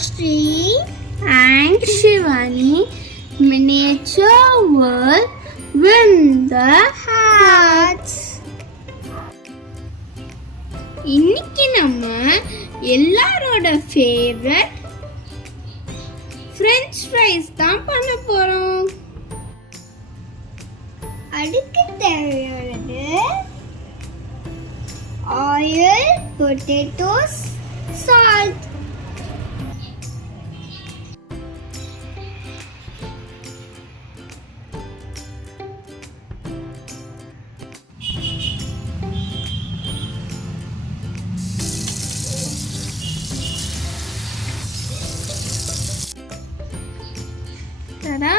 Shri and Shivani miniature world win the hearts. இன்னைக்கு நம்ம எல்லாரோட ஃபேவரட் French fries தான் பண்ண போறோம். அதுக்கு தேவையானது oil, potatoes, salt. Ta-da!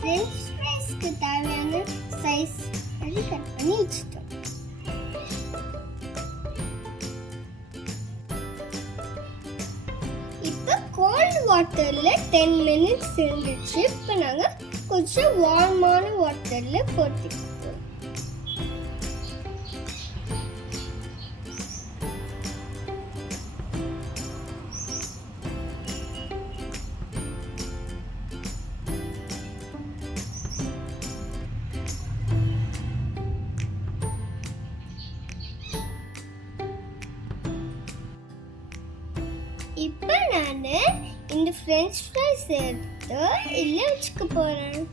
French fries க்கு தேவையான சைஸ் அது கட் பண்ணி வச்சிட்டோம். இப்போ கோல்ட் வாட்டர்ல 10 minutes இருந்துச்சு. இப்போ நாங்க கொஞ்சம் வார்மான வாட்டர்ல போட்டுக்கிறோம். இப்போ நான் இந்த French fries எடுத்து இல்ல வச்சுக்க போறேன்.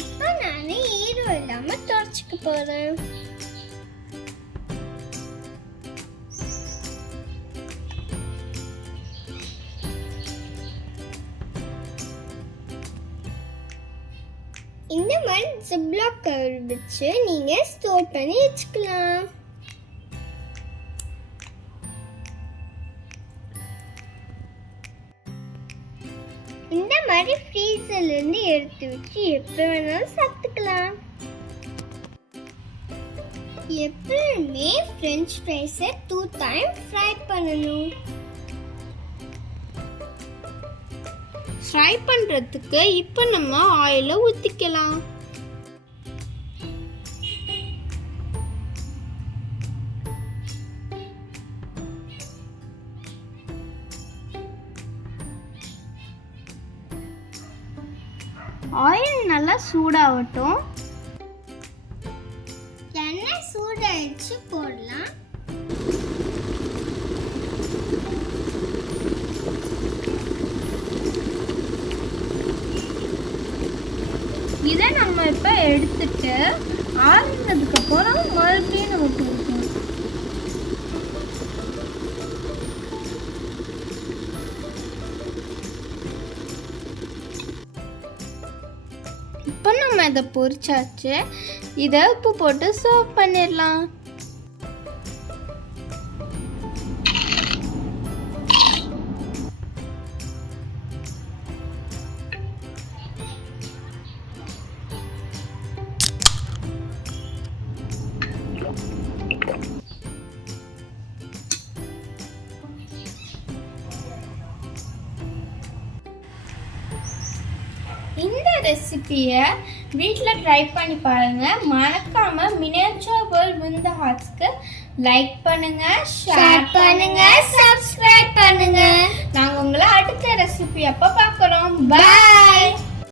இப்போ நான் ஈரம் இல்லாம தொடச்சுக்க போறேன். இந்த மாதிரி ஜிப்லாக் கவர் வச்சு நீங்க ஸ்டோர் பண்ணி வச்சுக்கலாம். இந்த மாதிரி ஃப்ரீசர்ல இருந்து எடுத்து வச்சு எப்ப வேணாலும் சாப்பிட்டுக்கலாம். எப்பவுமே French fries 2 times ஃப்ரை பண்ணணும். ஃப்ரை பண்றதுக்கு இப்போ நம்ம ஆயிலை ஊத்திக்கலாம். ஆயில் நல்லா சூடாகட்டும். எண்ணெய் சூடாயிடுச்சு, போடலாம். இதை நம்ம இப்போ எடுத்துட்டு ஆறுனதுக்கு அப்புறம் மறுபடியும் நம்ம போடுவோம். இப்போ நம்ம இதை பொரிச்சாச்சு. இதை உப்பு போட்டு சர்வ் பண்ணிடலாம். இந்த ரெசிபியை வீட்டில் ட்ரை பண்ணி பாருங்கள். மறக்காமல் மினியேச்சர் வேர்ல்ட் வின் தி ஹார்ட்ஸ்க்கு லைக் பண்ணுங்கள், ஷேர் பண்ணுங்கள், சப்ஸ்கிரைப் பண்ணுங்கள். நாங்கள் உங்களை அடுத்த ரெசிபி அப்போ பார்க்குறோம். பாய்.